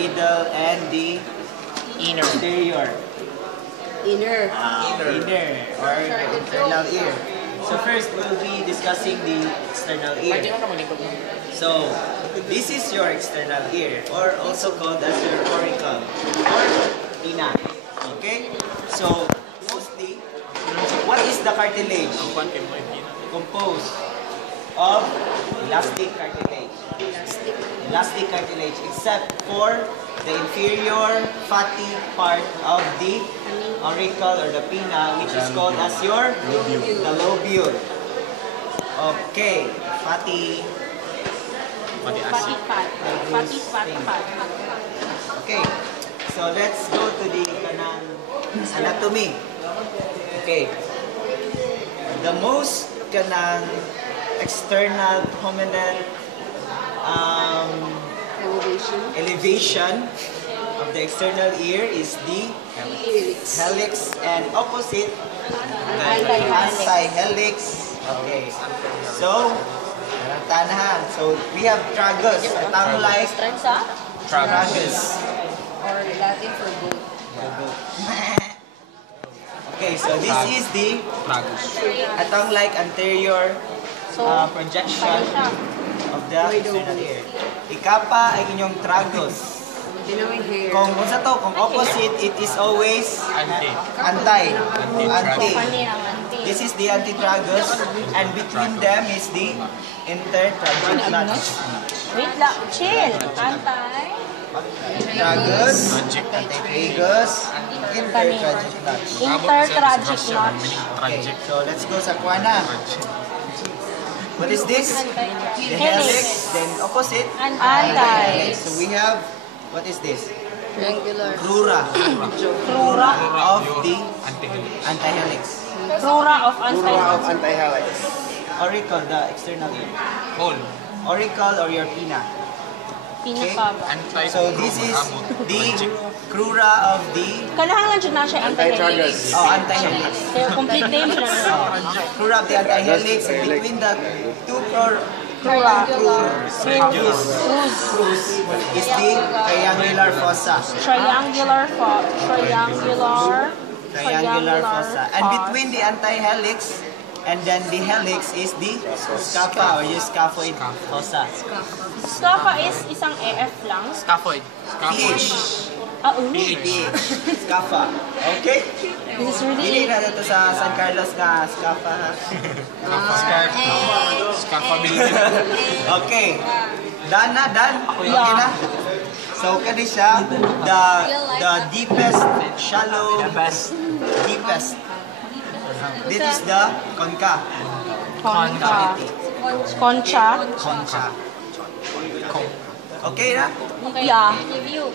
middle, and the exterior. Inner Or internal ear. So first we'll be discussing the external ear. So this is your external ear, or also called as your auricle or pinna. Okay? So mostly, what is the cartilage? Composed of elastic cartilage. Elastic cartilage, except for the inferior fatty part of the auricle or the pinna, which is called as your the lobule. Okay, fatty fat. Okay, so let's go to the kanang anatomy. Okay, the most kanang external prominent elevation of the external ear is the helix, and opposite anti-helix. Okay, so tanahan. So we have tragus, tongue-like tragus. or Latin for goat. Okay, so this is the tongue-like anterior projection of the external ear. Ikapa ay inyong tragus. Kung opposite, it is always anti. This is the antitragus, and between them is the intertragus notch. Wait lang, chill. Antay. Tragus, antitragus, intertragus notch. Intertragic notch. Okay, so let's go sa kuana. What is this? The helix, then opposite? Anti. So we have, what is this? Triangular. Crura of the antihelix. Crura of anti-helix. Auricle, the external ear. Auricle or your pinna. Pinapaba. So this is the crura of the Kailangan dyan na siya anti-helix. antihelix. Kaya complete name siya na. Crura of the antihelix, and between the two Crura. crus is the triangular fossa. Triangular Fossa. And between the antihelix and then the helix is the scapha or your scaphoid fossa. Scapha is isang EF lang. Scaphoid. PH. PH. Scapha. Okay? This is Dili really... na dito sa San Carlos na scapha. Scapha building. Okay. Dan. Okay na? So, kani siya, the deepest, shallow, deepest. This is the concha. Concha. Okay na? Yeah.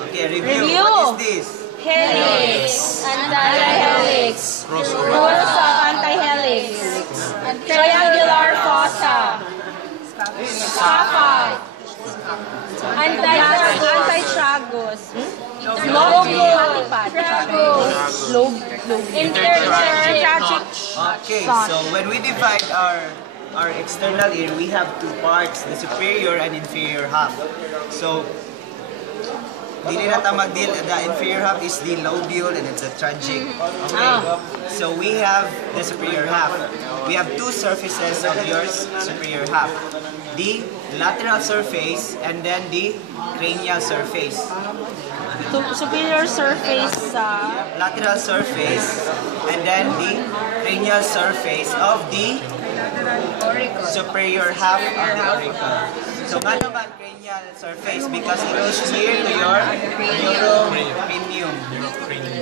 Okay, review. What is this? Helix. Anti-helix. Rosa anti-helix. Triangular fossa. Scapha. Anti-tragus. Intertragic. Okay, so when we divide our external ear, we have two parts, the superior and inferior half. So, dili na ta magdeal, the inferior half is the lobule and it's a tragic. Okay, so we have the superior half. We have two surfaces of your superior half. The lateral surface and then the cranial surface. Superior surface Lateral surface and then the cranial surface of the superior half of the auricle. So, nga naman cranial surface because it goes near to your neurocranium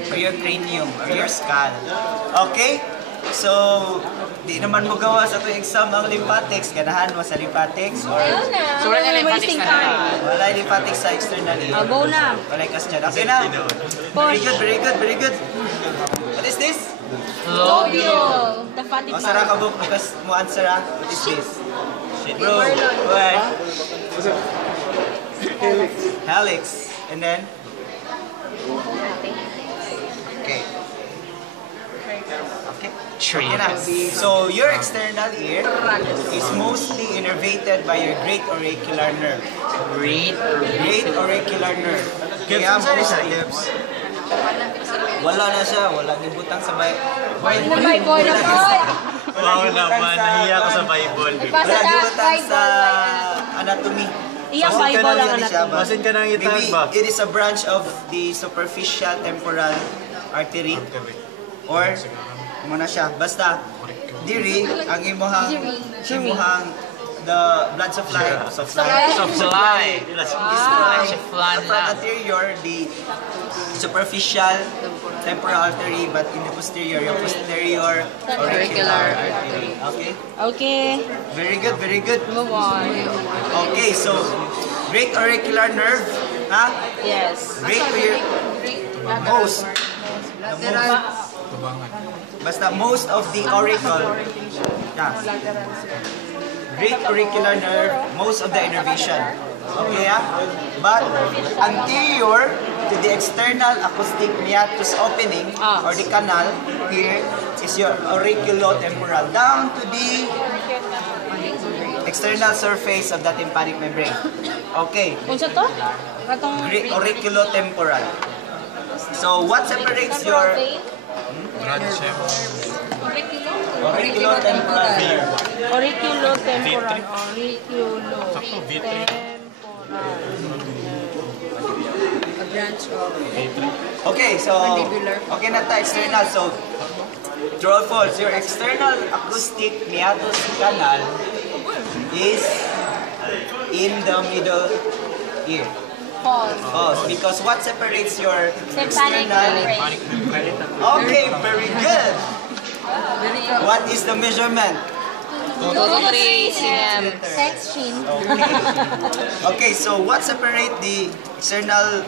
or your cranium or your skull. Okay? So, di naman mo gawa sa itong exam ang lymphatics. Ganahan mo sa lymphatics or So, wala na lymphatics na. wala lymphatics sa external ear. Go na. Wala question. Okay na? Very good. What is this? Lobule. The fatty O, Sarah ka part. book because mo answer ah. What is this? Bro, what? Helix. And then? Okay. Okay na. So, your external ear is mostly innervated by your great auricular nerve. Great auricular nerve. Kaya mostly, wala na siya, wala gibutang sa Bible. Wow naman, nahiya ako sa Bible. Wala gibutang sa anatomy. Iya, Bible lang siya, natin. Basin ka nang maybe itag ba? it is a branch of the superficial temporal artery or muna siya. Basta, diri, ang imuhang the blood supply. Supply. From anterior, the superficial temporal artery, but in the posterior, your posterior auricular artery. Okay? Okay. Very good, very good. Move on. Okay, so great auricular nerve, ha? Yes. Great most. Basta most of the auricle. Yeah. Great auricular nerve, most of the innervation. Okay, yeah? But anterior to the external acoustic meatus opening or the canal here is your auriculotemporal down to the external surface of the tympanic membrane. Okay. Unsa to? Katong Auriculotemporal. So what separates your auriculotemporal nerve? auriculotemporal. A branch of Okay, so okay na ta external. So true or false, your external acoustic meatus canal is in the middle ear. False, because what separates your external? Okay, very good. What is the measurement? 2 cm. Thanks, Shin. Okay, so what separates the external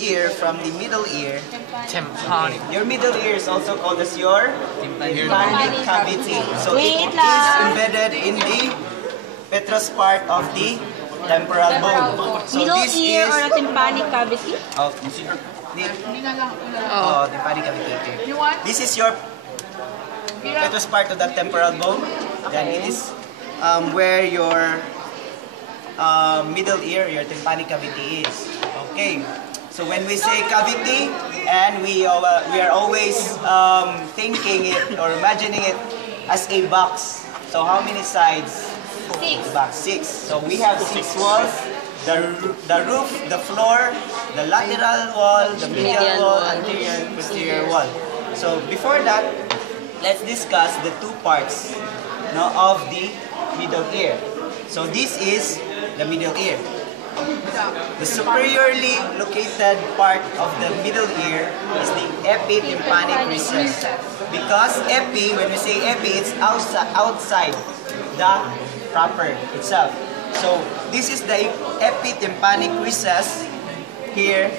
ear from the middle ear? Tympanic. Your middle ear is also called as your tympanic cavity. So Wait it is lang. embedded in the petrous part of the temporal bone. So Middle this ear is or a tympanic cavity? tympanic cavity. This is your petrous part of the temporal bone. Then it is where your middle ear, your tympanic cavity is. Okay. So when we say cavity, and we are always thinking it or imagining it as a box. So how many sides? 6. Box 6. So we have 6 walls: the roof, the floor, the lateral wall, the medial wall, anterior, posterior wall. So before that, let's discuss the two parts of the middle ear. So this is the middle ear. The superiorly located part of the middle ear is the epitympanic recess. Because epi, when we say epi, it's outside the proper itself. So this is the epitympanic recess here.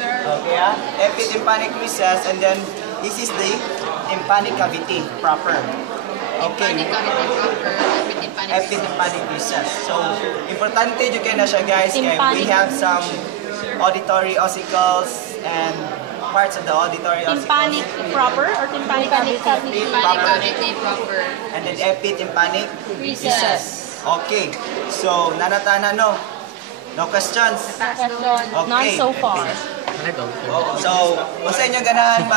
Okay, epitympanic recess, and then this is the tympanic cavity proper. Okay. Epitympanic recess. So, importante dyan kayo na siya guys. Kaya we have some auditory ossicles and parts of the auditory ossicles. Tympanic proper or tympanic cavity? proper. And then epitympanic recess. Okay. So, nanatana no? No questions? None so far. So, kung sa inyo ganahan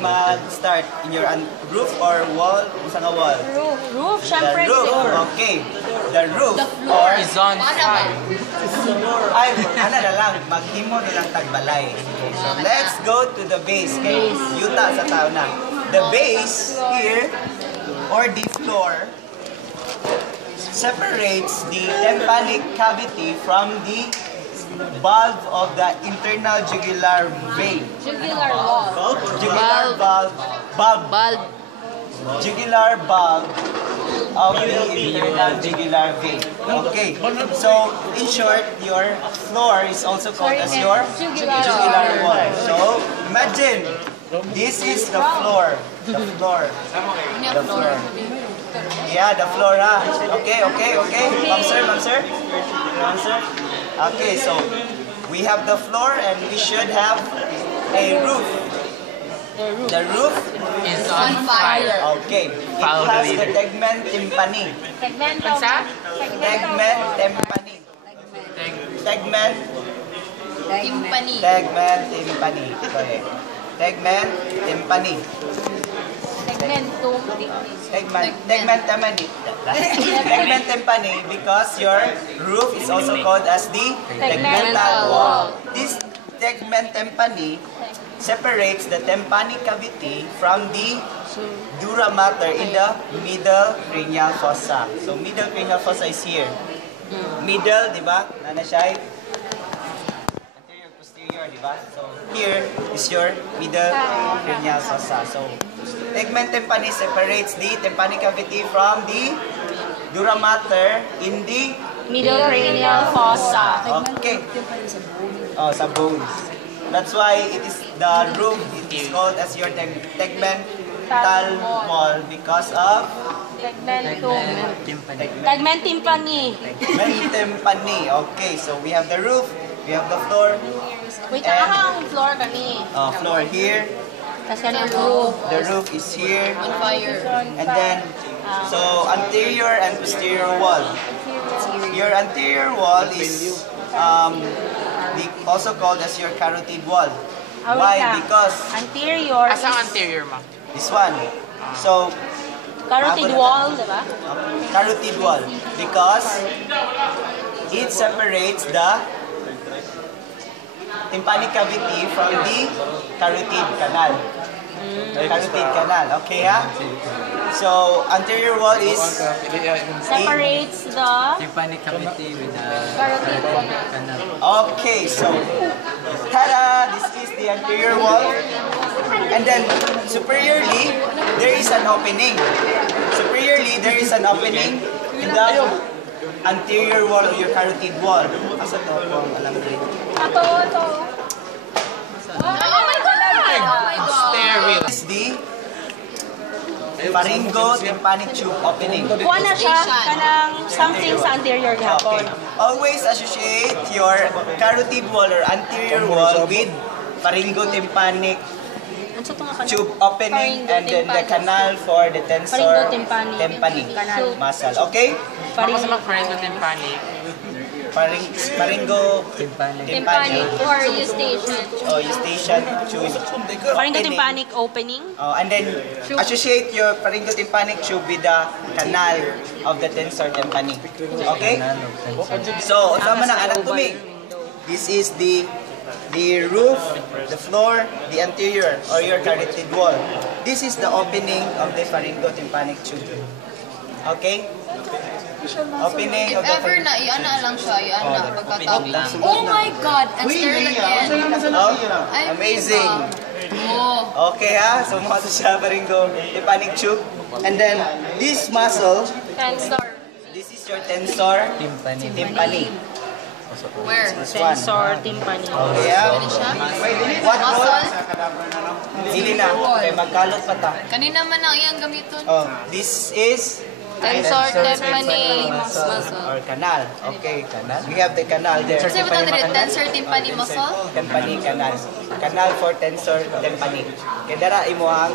mag-start in your roof or wall, sa nga wall? Roof, The syempre. roof, okay. The roof or Is on fire. ay, ano na lang, maghimo na lang tagbalay. Okay, so let's go to the base. Kay yuta sa tao na. The base here, or the floor, separates the tympanic cavity from the valve of the internal jugular vein. Jugular wall. Jugular valve. Jugular valve of the internal jugular vein. Okay. So, in short, your floor is also called as your jugular wall. So, imagine, this is the floor. The floor. The floor. Yeah, the floor, ha? Okay. Ma'am sir. Okay, so, we have the floor and we should have a roof. The roof Is on fire. okay. It Follow the has the leader. tegmen tympani. Segmento. Tegmen tympani. Tegmen Timpani. Tegment timpani. Correct. Tegment timpani. Segmentum. Tegment timpani. Tegment timpani because your roof is also called as the tegmental wall. This tegment timpani separates the tympanic cavity from the dura mater in the middle cranial fossa. So middle cranial fossa is here. Middle, di ba? Nana siya? Anterior, posterior, di ba? So here is your middle cranial fossa. So tegment tympani separates the tympanic cavity from the dura mater in the Middle cranial fossa. okay. Oh, sa bones. That's why it is the roof is called as your tegmental wall because of Segmentum. Segment timpani. tegment timpani. Okay, so we have the roof, we have the floor. Wait, ang floor kami. Floor here, Tapos yan yung roof. the roof is here, On fire. and then so anterior and posterior wall. Your anterior wall is also called as your carotid wall. Why? Because Anterior Asa ang is anterior, ma'am? this one. So carotid wall, di ba? carotid wall because it separates the tympanic cavity from the carotid canal. Carotid canal, okay ha? So anterior wall is Separates the Tympanic cavity with the carotid canal. okay. So tada! This is the anterior wall, and then superiorly there is an opening. Superiorly there is an opening in the anterior wall of your carotid wall. Asa to kung alam din. Ito. Oh my God! Oh my God! Stereo. This is the pharyngo-tympanic tube opening. Kuha na siya kanang something sa anterior Okay. gapon. Always associate your carotid wall or anterior wall with pharyngo-tympanic Ano sa nga tube opening and then the canal for the tensor Pharyngo-tympanic. tympani Canal. muscle. Okay? Ako sa mga friends with tympanic. Pharyngo-tympanic Timpani or eustachian. eustachian tube Pharyngo-tympanic opening. And then associate your pharyngo-tympanic tube with the canal of the tensor tympani. Okay? So, sama na anak ko mi. This is the roof, the floor, the anterior or your carotid wall. This is the opening of the pharyngo-tympanic tube. Okay? Opening of If the ever na, iana lang siya, iana. Oh, Pagkatapos. Oh my God! And sterile again. Oh, amazing. Oh. Okay ha? So, mga siya pharyngo-tympanic tube. And then, this muscle, Tensor. this is your tensor tympani. Where? This one. Tensor tympani. Okay ha? Ano siya? What wall? Muscle? Dili na. Okay, magkalot pa ta. Kanina man ang iyang gamiton. Oh, this is Tensor tympani muscle. or canal. Okay, canal. We have the canal there. Kasi ba ito tensor tympani muscle? Tympani canal. Canal for tensor tympani. Kaya dara imo ang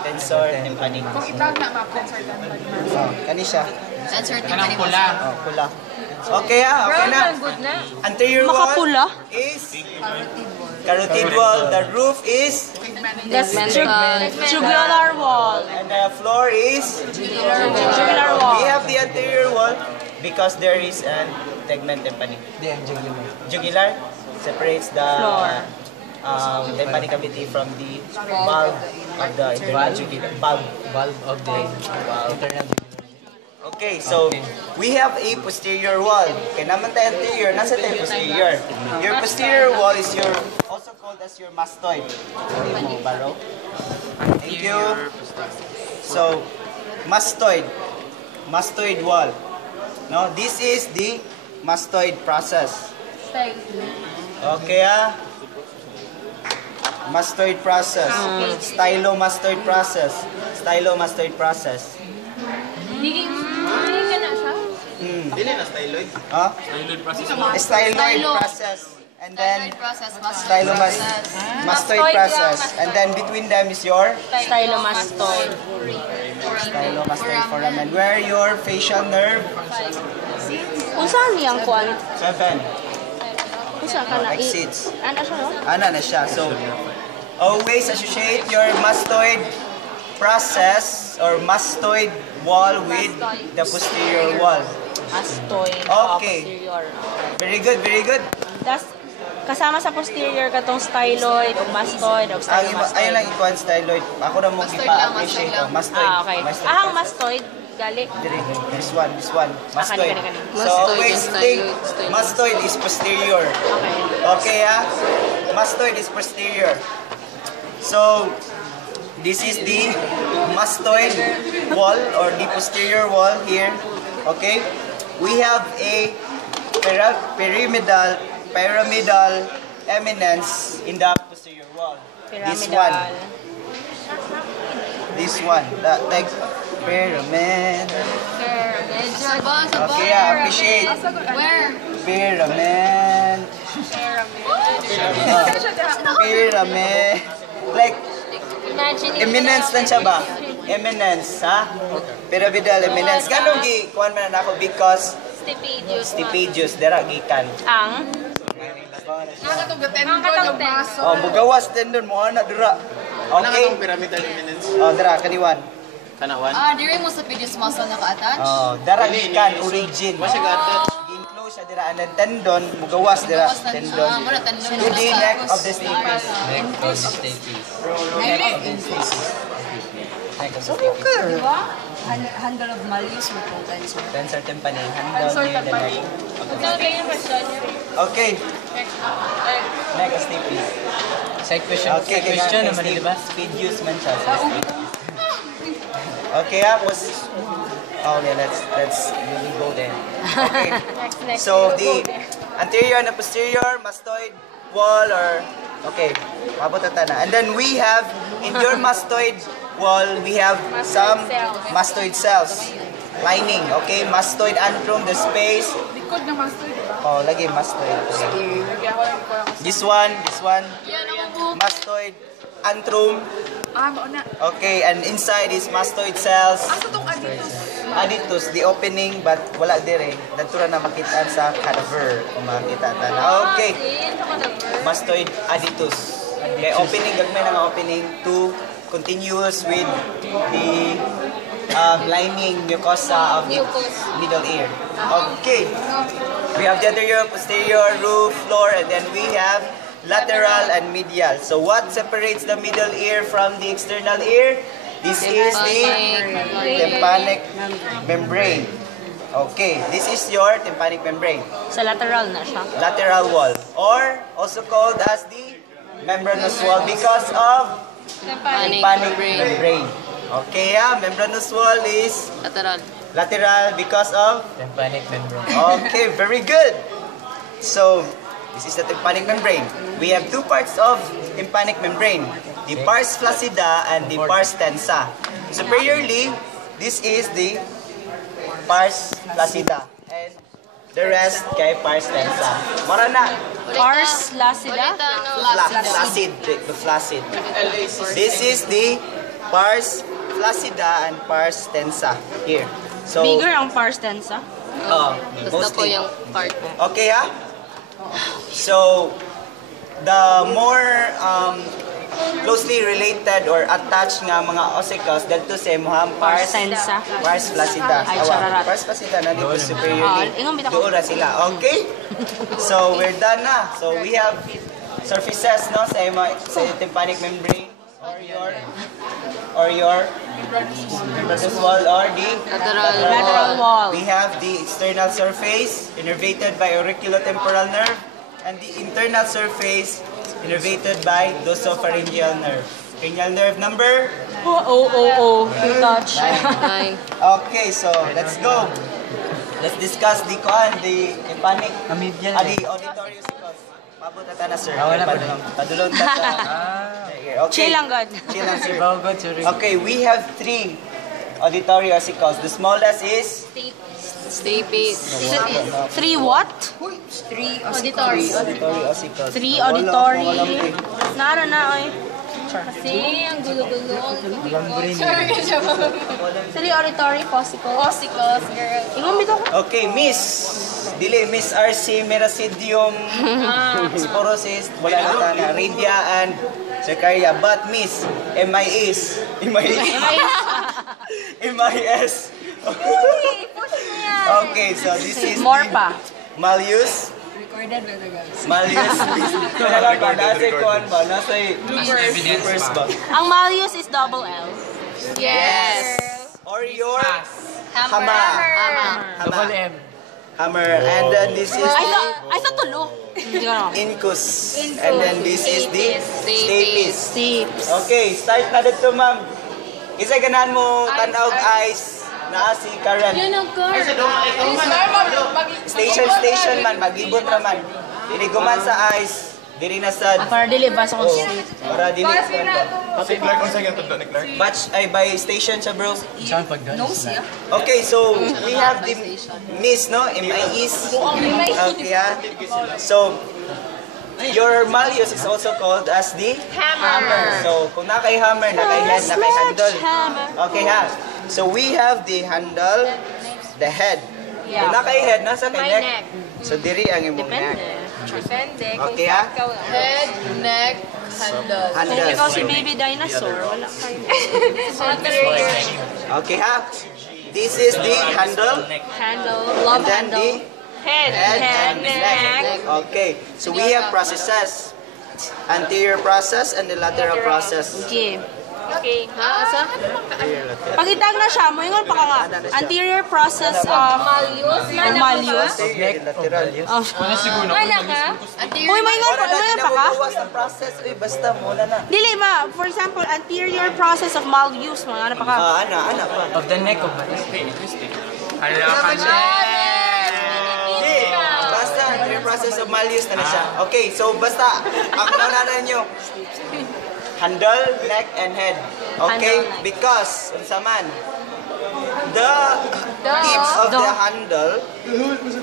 tensor tympani. Kung itag na map, tensor tympani. Oh, kani siya. Tensor Kanang tympani pula. muscle. Oh, pula. Okay ha, okay na. Good na. Anterior wall Makapula. is carotid wall. The roof is Jugular wall. and the floor is Jugular wall. we have the anterior wall because there is an tegment tympani. Jugular separates the tympanic cavity from the valve of the internal jugular valve of the internal. Okay, so we have a posterior wall. Kaya naman tayo anterior, nasa tayo posterior. Your posterior wall is your also called as your mastoid. Baro. Thank you. So, mastoid wall. No, this is the mastoid process. Okay ah. Mastoid process. Stylomastoid process. Stylomastoid process. Hindi ka na siya? Dili na styloid? Huh? Styloid process. And then mastoid process. And then between them is your Stylomastoid. stylomastoid foramen. Where your facial nerve? Kung saan niyang kuan? 7. Usa ka na. exits. Ano siya, no? Ana na siya. So, always associate your mastoid process or mastoid wall with the posterior wall. Mastoid. Okay. Posterior. Very good, very good. Das, kasama sa posterior katong styloid o mastoid o stylomastoid. Ayun lang ikuan styloid. Ako na mo ipa-appreciate. Mastoid. Okay. Ahang mastoid, gali. This one. Mastoid. Kani. So always think mastoid is posterior. Okay. Okay, mastoid is posterior. So this is the mastoid wall or the posterior wall here. Okay, we have a pyramidal eminence in the posterior wall. Pyramidal. This one, like pyramid. Okay, appreciate. Where? Pyramid. Pyramid. Like, eminence lang siya ba? Eminence, ha? Pyramidal eminence. Ganun kuhan man na ako because stipidius, dira gikan. Ang? Oh, mugawas tendon mo na dira. Okay? pyramidal eminence. Oh, dira kaniwan. Kanawan. Diri mo sa videos muscle naka-attach? Oh, dira gikan origin. Wala siya ga-attach. Inclose siya dira ang tendon, mugawas dira tendon. Mura tandon. To the neck of the stapes. Handle of Malleus mo po tensor. Tensor tympani, handle near the neck. Okay. Next stapes. Side question. Okay, Side question naman, di ba? Speed use man siya. Okay, was okay, let's really go there. Okay. So the anterior and the posterior mastoid wall or okay, mabot na. And then we have in your mastoid wall we have some mastoid cells lining, okay? Mastoid antrum, the space. Likod ng master, di ba? Oh, lagi mastoid. This one, mastoid antrum. Mauna. Okay, and inside is mastoid cells. Asa tong aditus? Aditus, the opening, but wala dire. Dito na makita sa cadaver. Kung makita ta na. Okay. Mastoid aditus. Okay, opening, gagmay na opening to continuous with the lining mucosa of the middle ear. Okay. We have the anterior, posterior, roof, floor, and then we have lateral and medial. So what separates the middle ear from the external ear? This is the tympanic membrane. Okay, this is your tympanic membrane. Sa lateral na siya. Lateral wall, or also called as the membranous wall because of tympanic membrane. Okay, membranous wall is lateral because of Tympanic membrane. okay, very good. So this is the tympanic membrane. We have two parts of tympanic membrane, the pars flaccida and the pars tensa. Superiorly, this is the pars flaccida and the rest kay pars tensa. Mara na. Pars lacida? Flaccid, the flaccid. This is the pars flaccida and pars tensa here. So, Bigger ang pars tensa. mostly. Okay, ha? So, the more closely related or attached nga mga ossicles dito sa imuhang Pars tensa. pars flaccida. Ay, chararat. Pars flaccida na dito superiorly. Ingon bitaw ko. Doon na sila. Okay? So, we're done na. So, we have surfaces no sa tympanic membrane or your membranous wall or the Lateral wall. We have the external surface innervated by auriculotemporal nerve and the internal surface innervated by dorsopharyngeal nerve. Cranial nerve number? Oh. You touch. Okay, so let's go. Let's discuss the tympanic, the auditory ossicles. Mabot na na, sir. Wala pa Padulong ta sa here. Okay. Chill lang, God. Chill lang, sir. Good, sorry. Okay, we have three auditory ossicles. The smallest is Three what? auditory ossicles. Three auditory. Walang three. Nara na, oy. Kasi ang gulo-gulo. Three auditory ossicles. Ossicles, girl. Ingon bitaw ko. Okay, Miss. dili Miss RC Merasidium Sporosis, wala na tana, Radia and Zakaria, but Miss MIS. Okay, so this is More pa. Malleus. Recorded by the guys. Malleus. Wala ba? Nasa kuhan ba? Nasa loopers ba? Ang Malleus is double L. Yes. Or your Hammer. Double M. Hammer. And then this is Ay, sa tulo. Hindi ko alam. incus. And then this is the stapes. Tips. Okay, start na dito, ma'am. Isa ganahan mo tanaw eyes na si Karen. Station man, mag-ibot raman. Dili guman sa eyes, dili na sad. Para dili ba sa kong Para dili sa Si Clark, kung saan yung tanda ni Clark? batch ay by station siya, bro. Saan pagdaan? Okay, so we have the Miss, no? MIS. Okay, ah. So, your Malleus is also called as the hammer. So, kung nakay hammer, nakay head, nakay handle. Okay, ha? So, we have the handle, the head. Kung nakay head, nasa kay neck. So, diri ang imong neck. Depende. Okay, ha? Head, neck, handle. Kung Handle. ikaw si baby dinosaur, wala kayo. Okay, ha? This is the handle, Handle, and love then the handle. Head, and neck. Okay, so we have processes. Anterior process and the lateral process. Okay. Okay. Ha? Asa? Pag itag na siya, moingon pa ka nga. Anterior process of Malleus. Malleus. Anterior, lateral. Of, Mana ka? uy, moingon pa, moingon pa ka? Nabubuwas ng process. Uy, basta muna na. Dili ma, for example, anterior process of Malleus, mga ano pa ka? Ana pa. Of the neck of my Hindi. Basta, anterior process of Malleus na siya. Okay, so basta, ang naunanan nyo, handle, neck, and head. Okay? Handle, neck. Because, sa man, the tips of the handle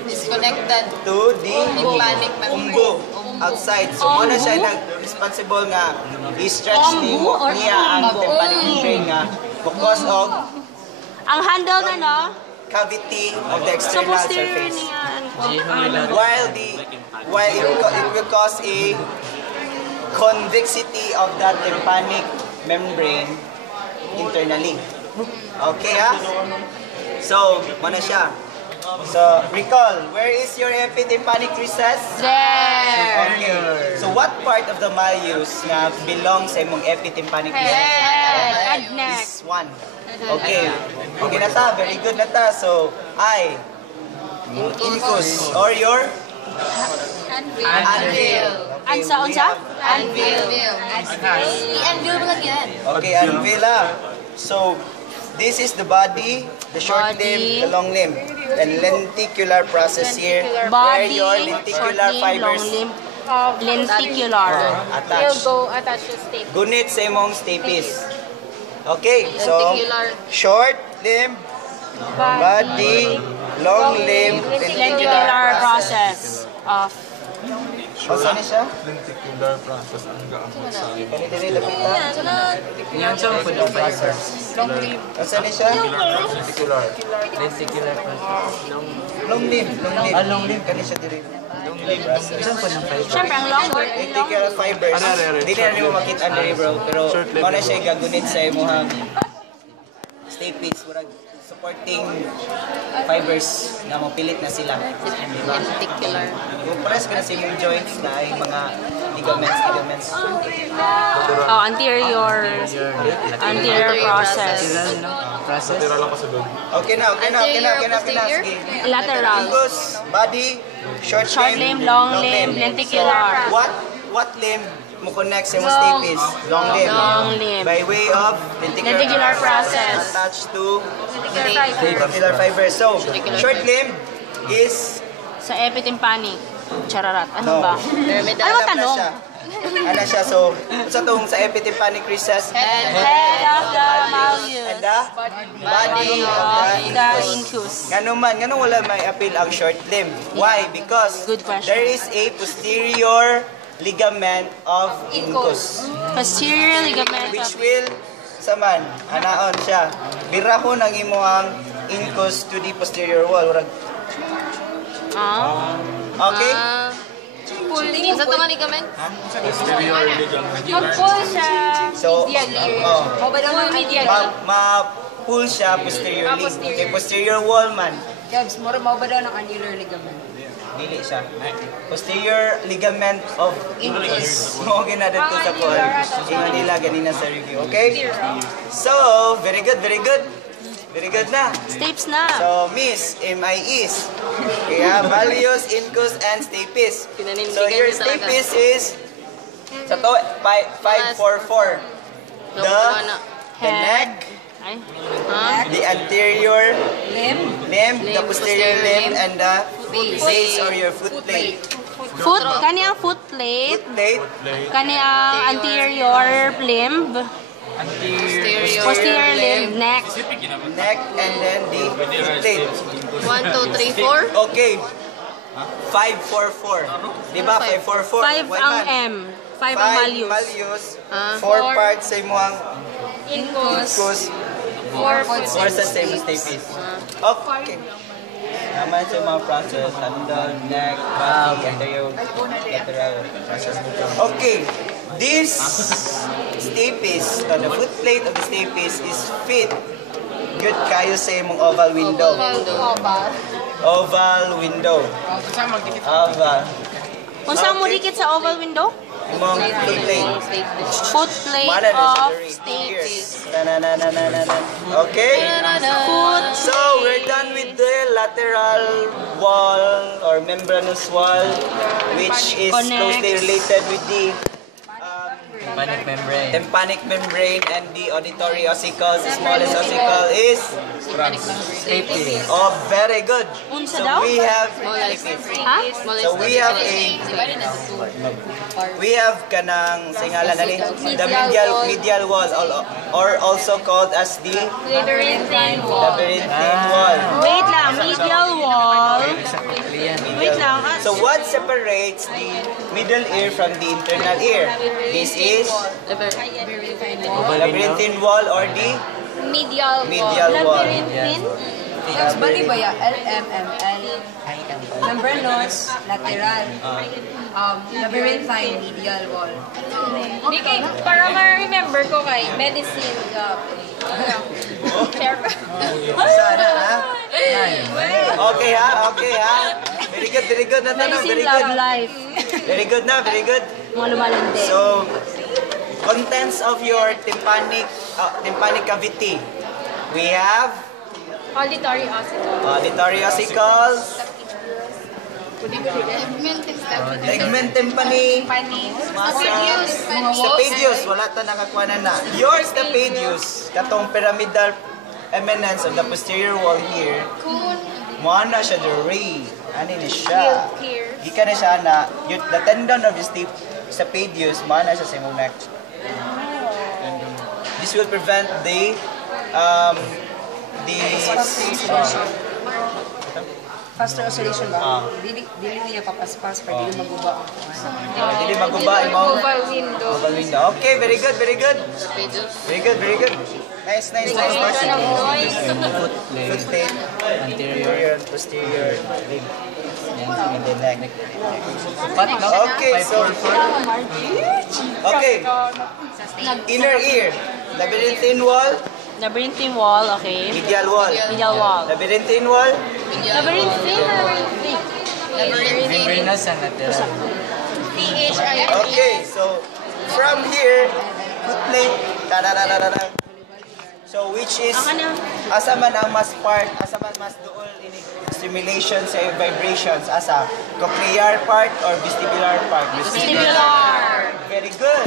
Is connected. to the Tympanic membrane. umbo outside. So, muna siya nag-responsible nga i-stretch niya ang tympanic membrane nga because of Ang handle na no? cavity of the So external posterior surface. niya. While it will cause a convexity of that tympanic membrane internally. Okay, ha? So, mana siya. So, recall, where is your epitympanic recess? There! Okay. So, what part of the malleus na belongs sa imong epitympanic recess? Head and neck. This one. Okay. Okay na ta. Very good na ta. So, I, incus, or your anvil. Ang sa unsa? Anvil. I-anvil mo lang yan. Okay, anvil ah. So, this is the body, the short Body. limb, the long limb, and lenticular process here, where Body, your short lenticular limb, fibers long limb, lenticular. attach. attach to stay. Gunit sa imong stapes. Okay, so Lenticular. short limb, body, long limb, Lenticular process of O, saan ni siya? Lenticular process ang gaang Kani-dili lapit na. Yan sa po ng fibers. O, saan ni siya? Lenticular. Lenticular process. Long limb, long limb. Ah, long limb. Kani siya diri. Long limb. Saan po ng fibers? Siyempre, ang long Lenticular fibers. Dili na nimo makita diri, bro. Pero mo na siya gagunit sa imong stapes, murag supporting fibers na mapilit na sila. Lenticular. Kung pares ka na sa inyong joints na ay mga ligaments. Oh, anterior process. Process? Tira lang pa sa doon. Okay na. Sige. Lateral. Incus, body, short Limb, long limb, lenticular. So, what limb mo connect sa imong stapes? Long limb. Long limb. By way of Lenticular process. attached to lenticular fibers. So, short limb is Sa epitympanic. Chararat. Ano no. ba? Pyramidal. Ano ba tanong? Ano siya? So, sa tong sa epitympanic recess, Head of the malleus. and the body of The the incus. Ganun wala may appeal ang short limb. Why? Because Good question. there is a posterior ligament of incus, Posterior ligament which of will saman anaon siya birahon ang imong incus to the posterior wall. Okay? Sa itong ligament? Posterior ligament. Mag-pull siya. So, Pull medially. ma-pull siya posteriorly. Okay, posterior wall man. Kebs, mura mo ba daw ng annular ligament? Dili siya. Posterior ligament of incus. Mo ginadad ko sa call. Ingon nila ganina sa review. Okay? So, very good, very good. Very good na. Stapes na. So, Miss, MIEs. Kaya, values, incus, and stapes. So, your stapes is sa to, 544. The neck, Ay. the anterior limb, the posterior limb, and the base or your foot plate. Foot, kani ang foot plate. Foot plate, Kani ang anterior limb. Posterior limb, neck. neck, and then the foot plate. 1, 2, 3, 4. Okay. 544. Diba? 544. 5 ang M. 5 ang values. values. 4 parts sa imuhang Incus. incus. 4 sa same stapes. Okay. Naman sa mga process, tandon, neck, body, anterior, lateral. Okay. This stapes, the foot plate of the stapes is fit good kayo sa imong oval window. Oval window. Oval. Kung saan mo dikit sa oval window? Imong foot plate. Foot plate Mana of here. stapes. Okay? Foot So, we're done with the lateral wall or membranous wall, which is closely related with the Tympanic membrane. tympanic membrane and the auditory ossicles. The smallest ossicle is Stapes. oh, very good. Unsa So daw? we have Ha? so we have kanang singalan na ni the medial wall or also called as the labyrinthine wall. Wait lang, medial wall. Wait lang. So what separates the middle ear from the internal ear? This is labyrinthine wall or the Medial. medial wall. Labyrinthine? Kebs, bali ba ya? LMML, membranous, lateral, labyrinthine, medial wall. Di kay, para ma-remember ko kay medicine. Share ko. Sana ha? Okay ha? Okay ha? Very good na tanong. Medicine Very love good. life. Very good na, very good. Mga lumalandi. So, contents of your tympanic cavity. We have Auditory ossicle. auditory ossicles, tegmen tympani, stapedius, wala ta nakakuha na. Your stapedius, katong pyramidal eminence of the posterior wall here, mo na siya diri. Ani ni siya. Gikan na siya na the tendon of the stapedius, mo na siya sa imong neck. This will prevent the Faster oscillation ba? Dili niya papaspas, pa dili maguba. dili maguba imong Oval window. oval window. Okay, very good, very good. Very good, very good. Nice. Foot plate, anterior and posterior rib, and the neck. Okay, so inner ear, labyrinthine wall, Labyrinthine wall, okay. medial wall, Medial wall. labyrinthine wall, Labyrinthine or labyrinthine? Membranous and lateral. Okay, so from here, foot plate, da-da-da-da-da. So which is, asa man ang mas part, asa man mas duol ini stimulation sa vibrations, asa cochlear part or vestibular part? Vestibular. Very good.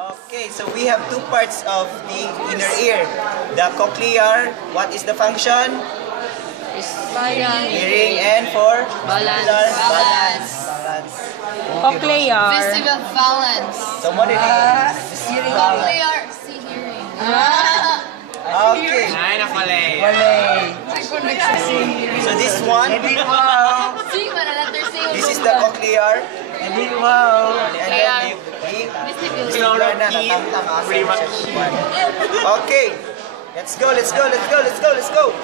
Okay, so we have two parts of the inner ear. The cochlear, what is the function? Hearing and for balance. Cochlear. Vestibular balance. So what it is? Cochlear. See hearing. Okay. Ay, napalay. So this one, See, what a letter C. this is the cochlear. And then the vestibular na natangtang asa. Okay. Let's go, let's go, let's go, let's go, let's go.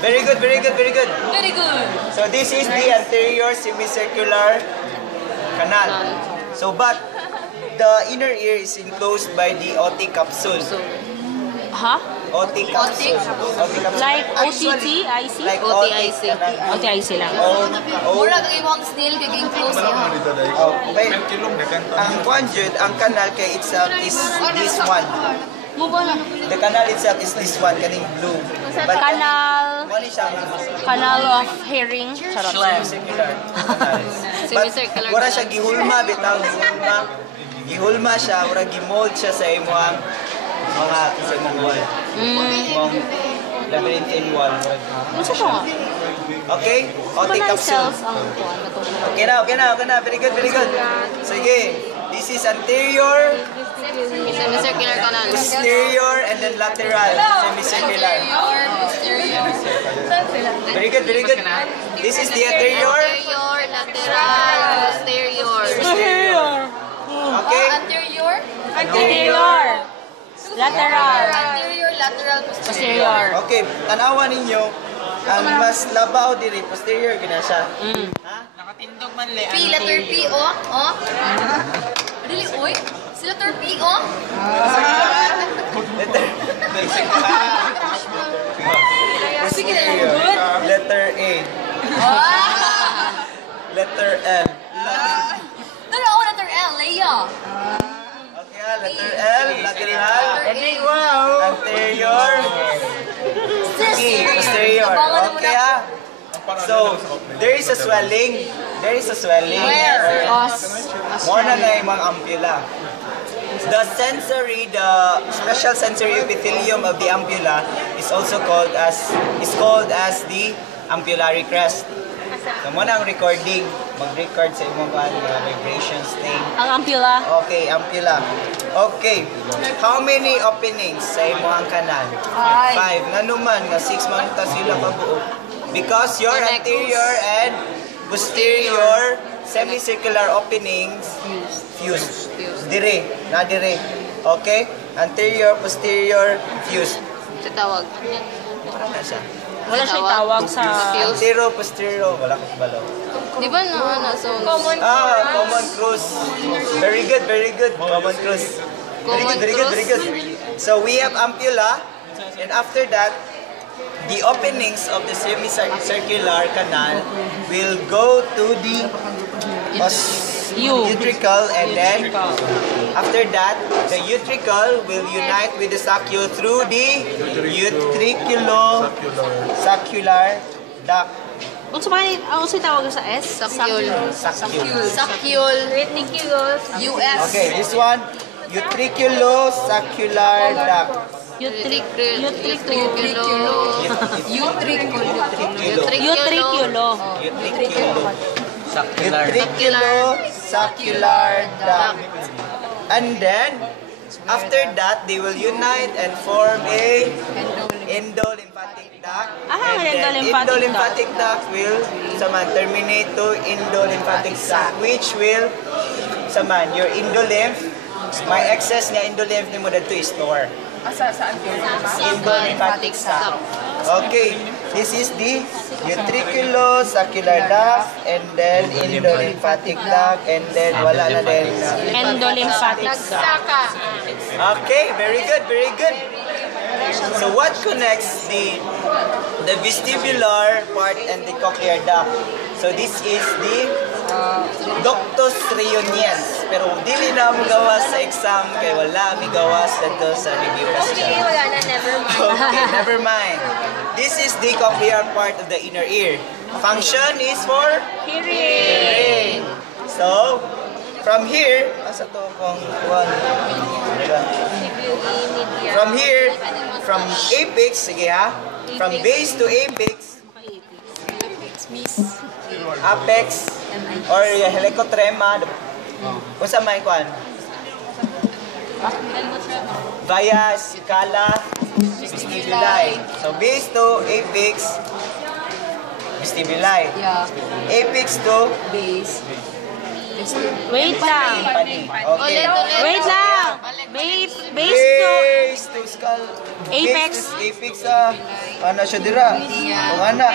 Very good, very good, very good. Very good. So this is the anterior semicircular canal. So but the inner ear is enclosed by the otic capsule. Ha? Otic capsule. Otic capsule. Like Actually, OTT, IC? like OTIC. OTIC lang. Mura kay mo ang snail kay ging close niya. Okay. Ang conjud, ang canal kay itself is this one. The canal itself is this one, kaning blue. But Canal, Mali siya canal of hearing. Charot. semicircular canal. Semicircular But wala siya gihulma, bitaw gihulma. Gihulma siya, wala gimold siya sa imong mga sa imong wall. Imong labyrinthine wall. Ano sa to nga? Okay? Otic Kanang capsule. cells ang kuwan na to. Okay na, okay na, okay na. Very good, very good. Sige. This is anterior, Semicircular canal. posterior, and then lateral. Semicircular. Very good, very good. This is the anterior. Anterior, lateral, posterior. Posterior. Okay? Anterior? Anterior. Lateral. Anterior, lateral, posterior. Posterior. Okay, tanawan ninyo. Ang mas labaw diri, posterior gina siya. Ha? Nakatindog man le. P, letter P, oh. Oh. Really, oy? Si letter P, oh. Letter Sige na lang, posterior. good. Letter A. Ah. Letter L. Pero ako letter L, Leia. Okay, letter L, lateral. Anterior. Okay, posterior. Okay, ha? So, there is a swelling. There is a swelling. Where? More na na yung mga ampulla. The special sensory epithelium of the ampulla is also called as the ampullary crest. So, mo na ang recording. Mag-record sa imong mga vibrations thing. Ang ampulla. Okay, ampulla. Okay. How many openings sa imong canal? 5. Nga naman, nga 6 man ta sila kabuo. Because your anterior and posterior semicircular openings fused. Dire, na dire. Okay? Anterior, posterior, fused. Sa tawag. Ano siya? Wala siya tawag sa... Anterior, posterior, wala ko balo. Di ba na, so... Common. Common cruise. Very good, very good. Common cruise. Very good, very good, very good. So we have ampulla, and after that, the openings of the semicircular canal will go to the utricle, and then after that, the utricle will unite with the saccule through the utriculo-saccular duct. Unsa tawag sa S? Saccule. Saccule. Saccule. Reticulous. US. Okay, this one, utriculo-saccular duct. Utriculo. Utriculo. Utriculo-saccular duct. And then, after that, they will unite and form a endolymphatic duct. Ah, And then endolymphatic endolymphatic duct will terminate to endolymphatic sac, which will your endolymph, may excess nga endolymph nimo dito store. Endolymphatic sac. Okay, this is the utriculo-saccular duct, and then endolymphatic duct, and then wala na din. Endolymphatic. Okay, very good, very good. So what connects the vestibular part and the cochlear duct? So this is the ductus reuniens. Pero dili na mo gawas sa exam kay wala mi gawas dito sa review question. Okay, never mind. This is the cochlear part of the inner ear. Function is for hearing. So, from here, asa to kung one. From here, from apex, sige ha. From base to apex, apex, or helicotrema, kung sa may kwan? Via scala vestibuli. So base to apex, vestibuli. Apex to Base. Wait lang. timpani. Okay. Wait lang. Base to Base to skull. Apex. Base to apex ana siya dira. Kung ana.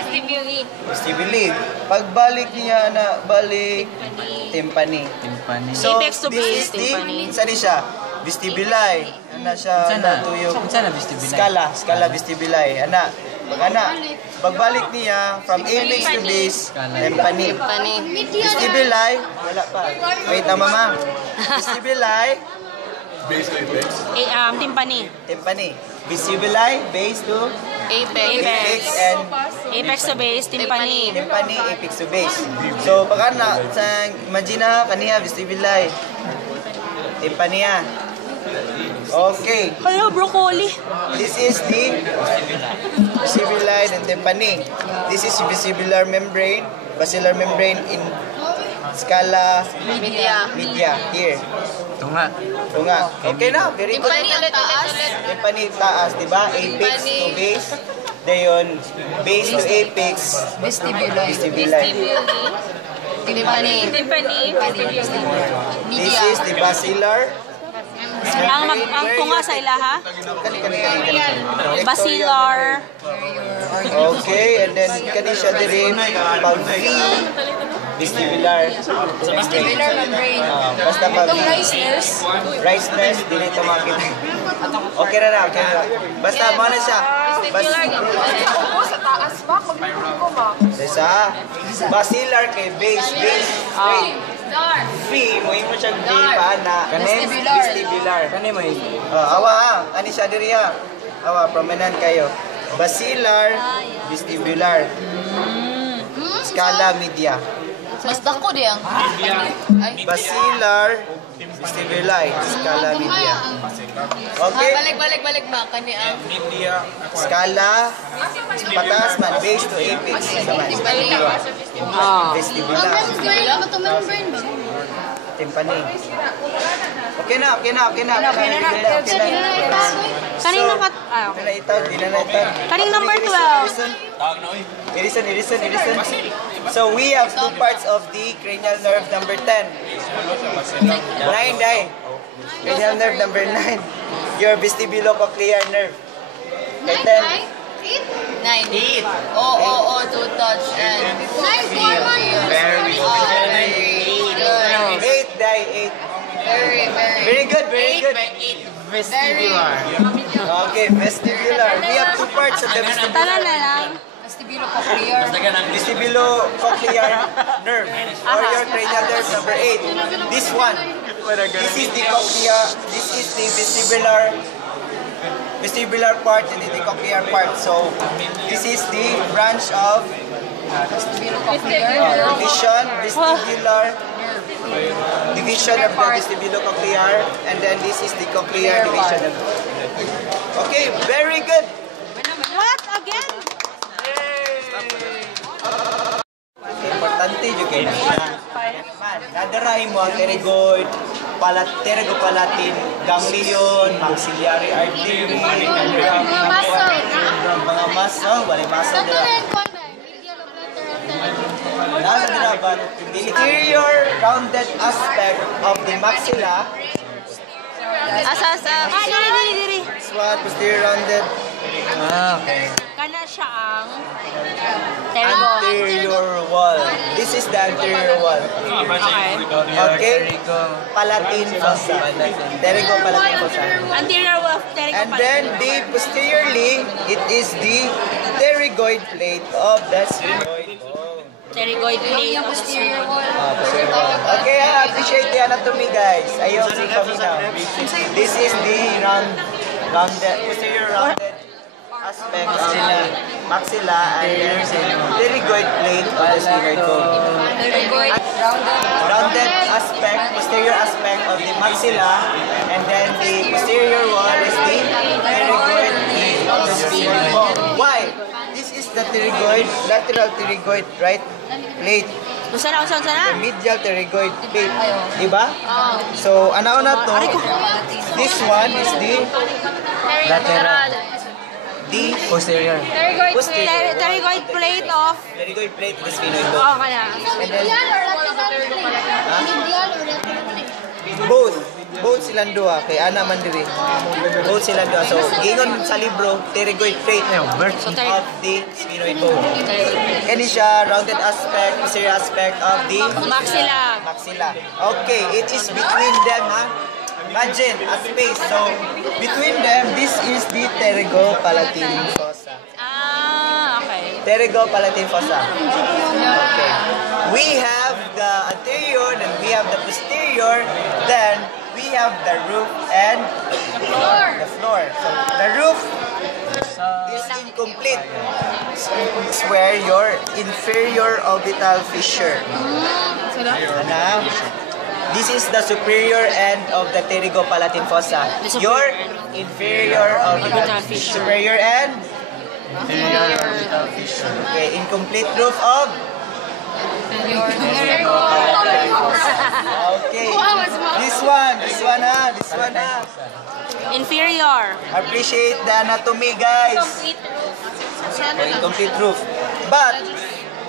Vestibuli. Pagbalik niya ana balik timpani. Timpani. So, Apex to base, this is the, timpani. saan siya? Vestibuli. Ana siya natuyok. Sana vestibuli. Skala vestibuli. Ana. Pag ana, pagbalik niya from apex to base, timpani. Vestibuli, wala pa. Wait na mama. Vestibuli, Base to apex. timpani. timpani. Vestibuli, base to apex and Apex to base, timpani. timpani, apex to base. So, pag ana, sa imagine na kaniya, vestibuli. Timpani yan. Okay. Hello, broccoli. This is the vestibular and tympani. This is vestibular membrane, basilar membrane in scala media here. Tunga. Tunga. Okay na, very good. Taas. Tympani taas, di ba? Apex to base. Dayon, base to apex. Vestibular. Timpani. This is the basilar. Ang tunga sa ilaha. Kani. Basilar. Okay, and then kani siya diri pag vestibular. Vestibular membrane. Basta pag Itong rice nurse. rice nurse dili to makita. Okay na. Basta mo na siya. Oo, sa taas ba? Maglulog ko ba? Sa basilar kay base. Wait. Free mo imo siya di pa na vestibular. Kani mo yun? Awa ani siya diri ha. Awa prominent kayo. Basilar, vestibular. Scala media. Mas dako di ang. Basilar, vestibular, scala media. Okay? Balik ba kani ang Scala, patas man, base to apex. Vestibular. Timpani. Okay na. Kanino ka? Kaning number 12. Listen. So we have two parts of the cranial nerve number 10. 9, Dai. Cranial nerve number 9. Your vestibulocochlear nerve. Okay, 10. 9. Oh, to touch and Very good. 8, Dai. 8. Very good. Vestibular. Okay, vestibular. We have two parts of the vestibular. Tala na lang. Vestibulocochlear. Vestibulocochlear nerve or your cranial nerve number 8. This one. This is the cochlea. This is the vestibular part and the cochlear part. So this is the branch of division of the vestibulocochlear, and then this is the cochlear division. Okay, very good. What? Again? Importante juga na. Nadaray mo ang pterygoid, pterygopalatine ganglion, maxillary artery, mga muscle, wala muscle dira. The interior rounded aspect of the maxilla. Diri. This one, posterior rounded. Okay. Kana siya ang pterygo. Anterior wall. This is the anterior wall. Okay? Palatine fossa. Pterygopalatine fossa. Anterior wall of pterygo. And then the posteriorly, it is the pterygoid plate of the sphenoid bone. Pterygoid plate of Posterior wall. Posterior wall. Okay, I appreciate the anatomy, guys. Ayaw si paminaw. This is the rounded, posterior rounded aspect of the maxilla and then pterygoid plate of the sphenoid bone. Rounded aspect, posterior aspect of the maxilla, and then the posterior wall is the pterygoid plate of the sphenoid bone. Why? This is the pterygoid, lateral pterygoid, right? Plate. Usa na. The medial pterygoid plate. Diba? So, ano na to? This one is the Lateral. the Posterior. Pterygoid plate of... pterygoid plate of the sphenoid bone. kana. And then, both. both silang duha kay ana man diri. Both silang duha. So ingon sa libro, pterygoid trait of the sphenoid bone. Kani siya rounded aspect, posterior aspect of the Maxilla. maxilla. Okay, it is between them, ha? Imagine a space. So between them, this is the pterygopalatine fossa. Okay. Pterygopalatine fossa. Okay. We have the anterior, then we have the posterior, then we have the roof and the floor. So the roof is incomplete. It's where your inferior orbital fissure. Ano? This is the superior end of the pterygopalatine fossa. Your inferior orbital fissure. Superior end? Inferior orbital fissure. Okay, incomplete roof of? Okay. This one ha. Inferior. Appreciate the anatomy, guys. Okay, incomplete roof. But,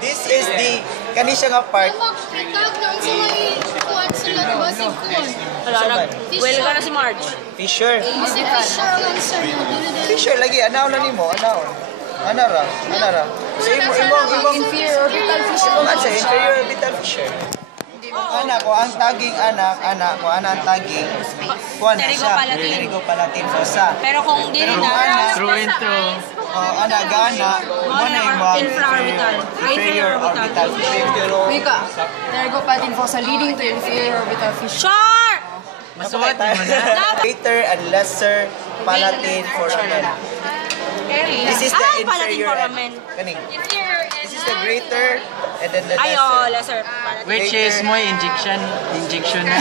this is the, kani siya nga part. Wala, well ka na si Marge. Fissure. Fissure lagi, anaw na nimo, anaw. Ana ra. So imong Inferior orbital fissure. imong sa inferior orbital fissure. Anak ko ang taging anak ko ang taging kuan na siya. Pterygopalatine fossa. Pero kung di rin Pero na, ana, Through and through. ana gana, mo na imong infraorbital. inferior orbital fissure. Wika. Pterygopalatine fossa leading to inferior orbital fissure. Sure! Masuwat mo na. Greater and lesser palatine foramen. This is the palatine inferior foramen. end. Kaning. This is the greater and then the Ay, lesser. lesser. Which is mo injection na.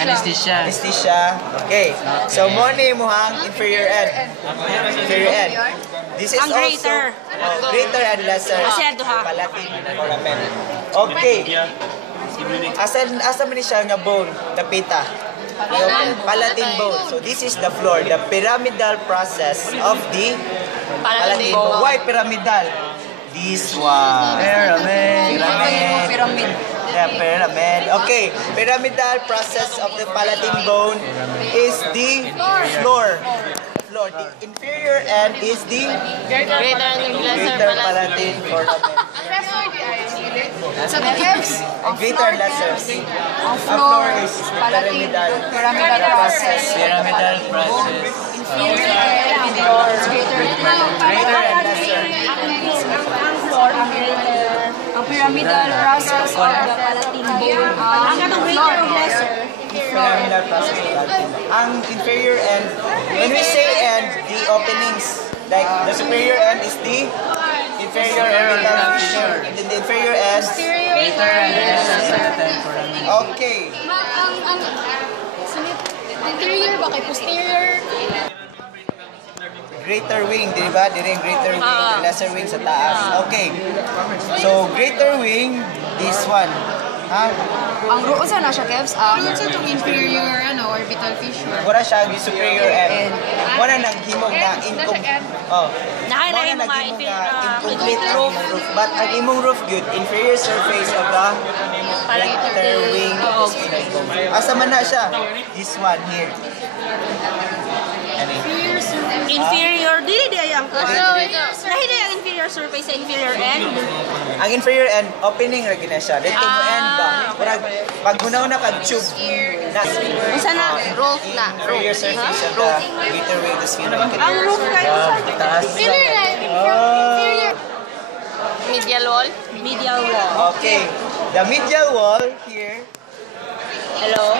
Anesthesia. Anesthesia. Okay. So mo ni mo hang inferior end. Inferior end. This is Ang greater. also greater and lesser Asedo, ha? palatine foramen. Okay. Asa man ni siya nga bone, napita. Yung palatine bone. So this is the floor, the pyramidal process of the palatine bone. Why pyramidal? This one. Pyramid. Pyramid. Yeah, pyramid. Okay, pyramidal process of the palatine bone is the floor. The inferior end is the greater palatine foramen. So the F's, Greater and lesser. ang Floor floor, is palatine, pyramidal. pyramidal process. Pyramidal process. Inferior and floor, greater Greater and lesser. Ang floor, ang greater. ang pyramidal process of the palatine bone. Ang katong greater o lesser. Pyramidal process of palatine. Ang inferior end, when we say end, the openings, like the superior end is the inferior orbital fissure. And then the inferior end, Greater and lesser palatine foramen. okay. Interior ba kay posterior? Greater wing, di ba? Dire yung greater wing, lesser wing sa taas. Okay. So, greater wing, this one. Ha? Ang roon sa na siya, Kevs, Sa itong inferior orbital fissure. Wala siya yung superior end. Wala nang himog na Oh. Nahay na yung mga incomplete roof. But ang imong roof good, inferior surface of the greater wing of the sphenoid bone. Asa man na siya? This one here. Ano yun? inferior. Dili di ay ang Nahi di ang inferior surface sa inferior end. Ang inferior end, opening ra gina siya. Dito mo end ba? Pag gunaw na kag tube. Usa na? Roof na. Inferior surface of the greater wing of the sphenoid bone. Ang roof kayo sa Taas. Medial wall. medial wall. Okay. The medial wall here. Hello?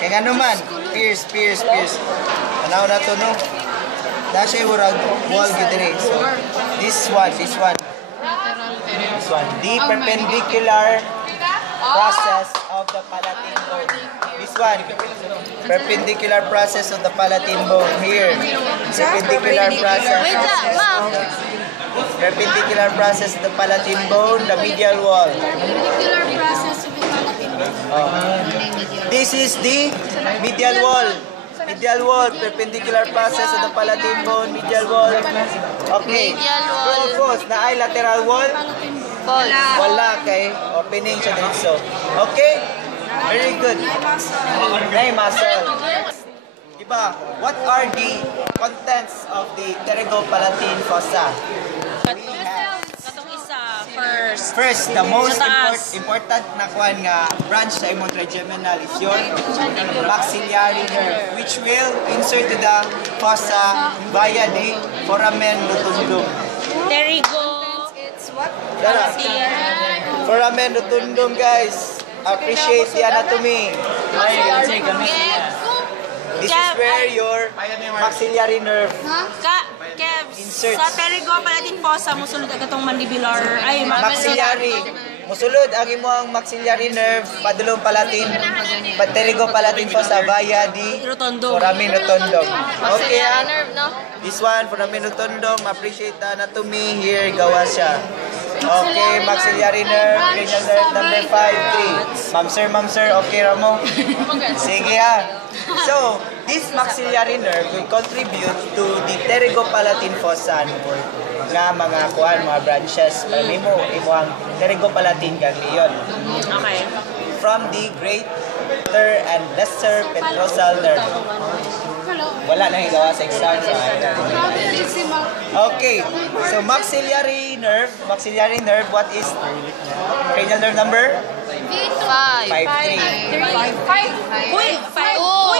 Kaya nga naman, pierce. Anaw na to, no? Nasa yung urag wall gidere. So, this one. The perpendicular process of the palatine bone. This one. Perpendicular process of the palatine bone. Here. Perpendicular process. Wait lang, ma'am. Perpendicular process of the palatine bone, the medial wall. Particular process of the palatine bone. This is the medial wall. Medial wall, perpendicular process of the palatine bone, medial wall. Okay. Medial wall. Focus na ay lateral wall. False. Wala kay opening siya dito. Okay? Very good. Nay muscle. Diba, what are the contents of the pterygopalatine fossa? Katong isa, first. First, the most Sa taas. important na kuan nga branch sa imong trigeminal is your maxillary nerve, which will insert to the fossa via the foramen rotundum. Pterigo. It's what? Tara. Foramen rotundum, guys. Appreciate the anatomy. This is where your maxillary nerve Kevs, Insert. sa pterygopalatine fossa, musulod ang itong mandibular, ay, maxillary. Musulod ang imong maxillary nerve, padulong palatin, pterygopalatine fossa via the Rotundum. foramen rotundum. Okay, ah? nerve, no? This one, foramen rotundum, appreciate the anatomy. Here, gawa siya. Okay, maxillary nerve, cranial nerve number 5, 3. Ma'am sir, okay ramo? Sige ha. So, this maxillary nerve will contribute to the pterygopalatine fossa nga mga kuan, mga branches. Para mo, imuhang pterygopalatine ganglion. Okay. From the greater and lesser petrosal nerve. Wala nang igawa sa exam. Okay, so maxillary nerve, what is cranial nerve number? 5. 5'3". Uy, 5'2",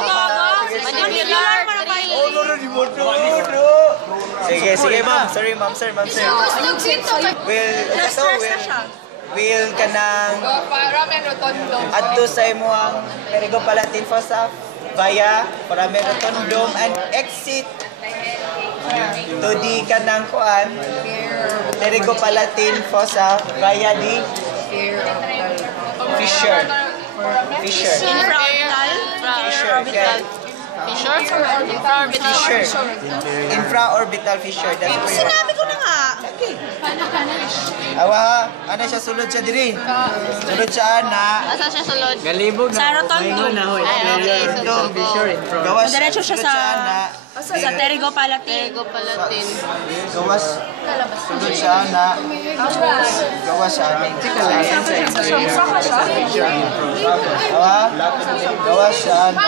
gaga. Mandibular, para 5'2". Oh, no, di mo to. Sige, ma'am. Sorry, ma'am, sir. Will kanang adto sa imong pterygopalatine fossa via foramen rotundum and exit to the kanang kuan pterygopalatine fossa via the fissure. Infraorbital. Fissure. Infraorbital fissure. That's where Sinabi ko na nga. awa, ano siya sulod siya diri? Sulod siya na Asa siya sulod? Galibog Sa rotundum. gawas. Diretso siya sa na pterygopalatine. Palatin. gawas. Sulod siya na gawas siya. Awa, gawas siya na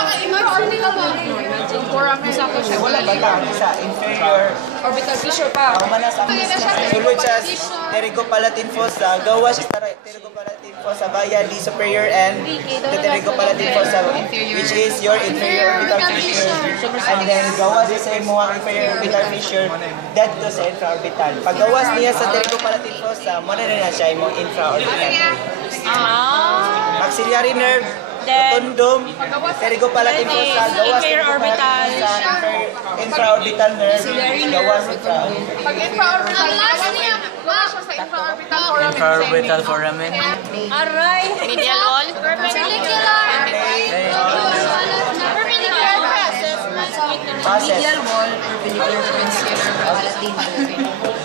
wala ba ta sa inferior Orbital fissure pa. sulod siya pterygopalatine fossa, gawas siya pterygopalatine fossa via the superior end the pterygopalatine fossa, which is your inferior orbital fissure, and then gawas siya sa imong inferior orbital fissure dead to sa infraorbital. Pag gawas niya sa pterygopalatine fossa, mo na siya imong infraorbital. Maxillary nerve, rotundum, pterygopalatine fossa, gawas Inferior orbital. infraorbital nerve, gawas Pag infraorbital, Infraorbital foramen. Aray. medial wall. Perpendicular. Perpendicular process. Medial wall, perpendicular to consider palatine.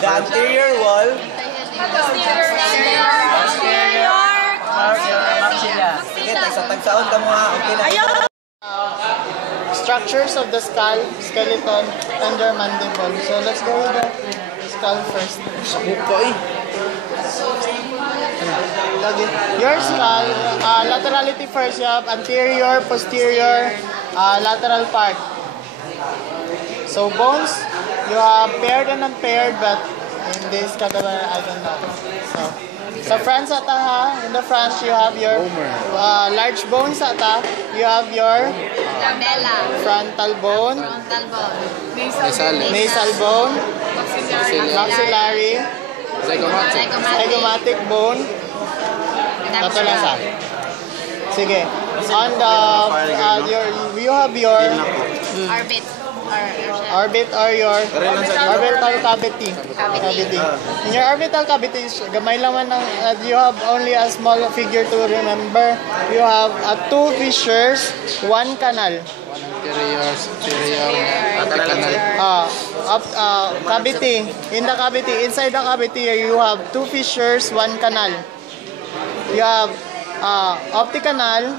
The anterior wall, Maxilla. sige, tagsaon ka mo ha, okay na. Structures of the skull, skeleton, under mandible. So let's go with the skull first. Your skull, laterality first, you have anterior, posterior, lateral part. So bones, you have paired and unpaired, but in this category, I don't know. So front sa ta, in the front you have your large bone sa ta, you have your Labella. frontal bone, Frontal bone. nasal bone, maxillary, zygomatic bone, tatalasan. Sige. On the you have your Orbit. orbit or your orbital cavity. In your orbital cavity, gamay laman ng you have only a small figure to remember. You have two fissures, one canal. Cavity. In the cavity, inside the cavity, you have two fissures, one canal. You have optic canal.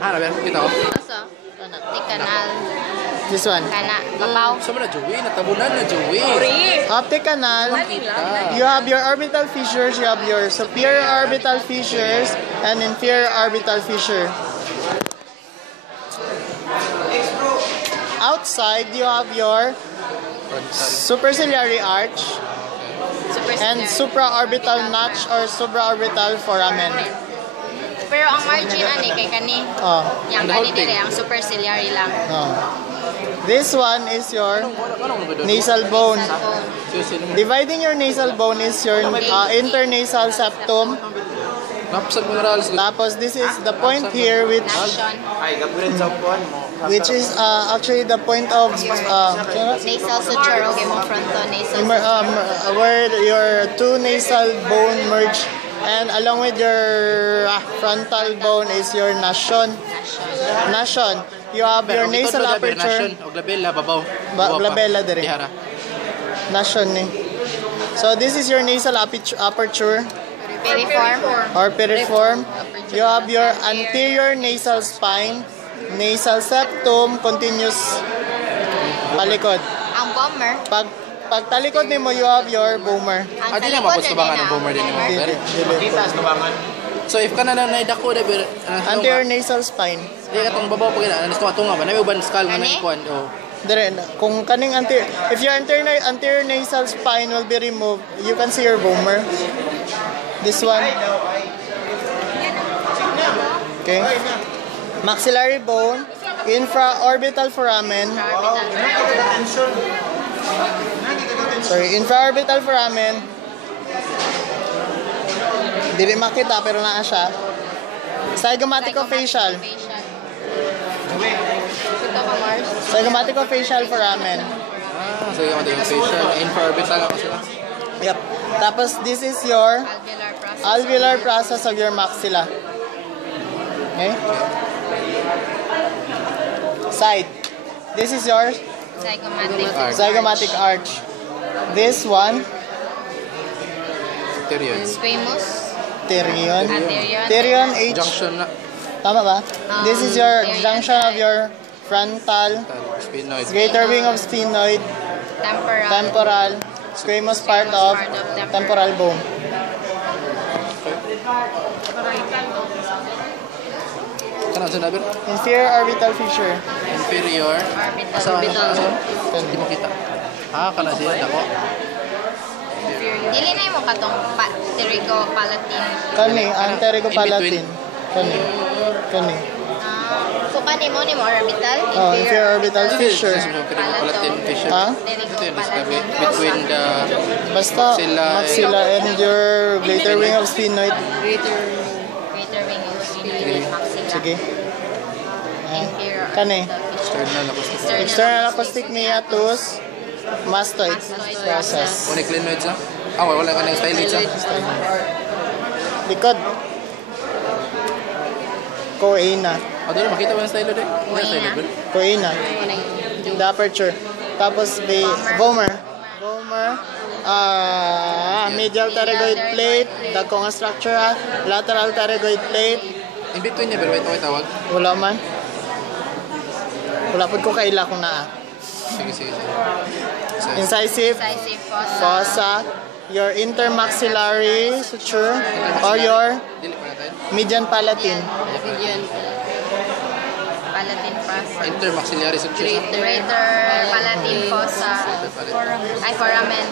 Asa? Optic canal. This one. Kana, babaw. Sama na Joey, natabunan na Joey. Optic canal, you have your orbital fissures, you have your superior orbital fissures and inferior orbital fissure. Outside, you have your superciliary arch and supraorbital notch or supraorbital foramen. Pero ang margin ani kay kani. Oh. Yang kani dire ang superciliary lang. Oh. This one is your nasal bone. Dividing your nasal bone is your internasal septum. Tapos this is the point here which is actually the point of Nasal suture, okay mo fronto nasal. where your two nasal bone merge, and along with your frontal bone is your nasion. You have your nasal aperture. Glabella dire. Nasion ni. So this is your nasal aperture. Piriform. Or piriform. You have your anterior nasal spine, nasal septum, continuous palikod. Ang bomber. Pag talikod nimo, you have your bomber. Ang Di na mapos tubangan ang bomber din mo. So if ka na lang naidako na Anterior nasal spine. Di katong babaw pag ina, nasto atunga ba? Nabi uban skull nga nang kuan. Dire, kung kaning if your anterior nasal spine will be removed, you can see your bomber. This one. Okay. Maxillary bone, infraorbital foramen. Sorry, infraorbital foramen. Dili makita pero naa siya. Zygomaticofacial. Zygomaticofacial foramen. Zygomaticofacial, infraorbital ako sila. Yep. Tapos this is your alveolar process of your maxilla. Okay? Side. This is your zygomatic arch. This one, Squamous. pterion. Pterion H. Junction na. Tama ba? This is your junction of your frontal, Sphenoid. greater wing of sphenoid, temporal, squamous part of temporal bone. Kana sa nabi? Inferior orbital fissure. Inferior. Asa hindi mo kita. Kana siya dako. Dili na mo katong pterygopalatine. Kani, anterigo-palatin. Kani. So kani mo ni mo orbital? Oh, inferior orbital fissure. Palatin fissure. Ha? Ito yung discovery between the Basta, maxilla and your greater wing of sphenoid. Greater wing of sphenoid maxilla. Sige. Inferior Kani. external acoustic. External acoustic meatus, mastoid process. Kung clinoids na? Wala ka ng styloids na? Likod. Coena. Doon makita ba yung styloid eh? Coena. The aperture. Tapos may vomer. Medial pterygoid plate, dagkong structure, lateral pterygoid plate. In between niya, pero ito ay tawag. Wala man. Wala po ko kaila kung naa. Sige. Incisive fossa, your intermaxillary suture, or your Dili pa na tayo. median palatine. Palatine fossa. Intermaxillary suture. Greater palatine fossa. Ay, foramen.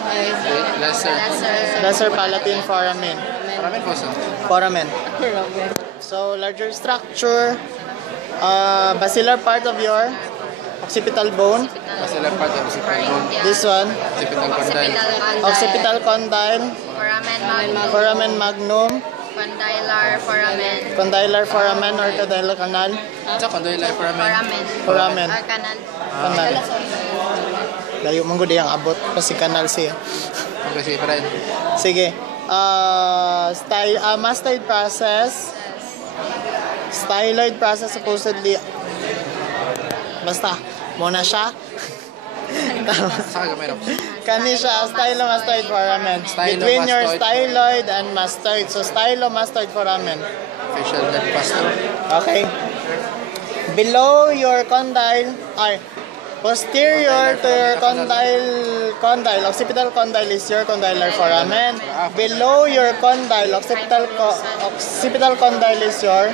Lesser palatine foramen. Maraming kosa. Foramen. So, larger structure, basilar part of your occipital bone. Kasi lang part of occipital bone. This one, Occipital condyle. occipital condyle, foramen magnum, condylar foramen or condylar canal. Sa condylar foramen. Foramen. Canal. Canal. Layo mong gudi ang abot kasi canal siya. Kasi para yun. Sige. Mastoid process. Styloid process supposedly. Basta, muna siya. Saka gamay ako. Kani siya, stylomastoid foramen. Between your styloid and mastoid. So, stylomastoid foramen. Facial nerve pastor. Okay. Below your condyle, Posterior to your occipital condyle is your condylar foramen. Below your condyle, occipital condyle is your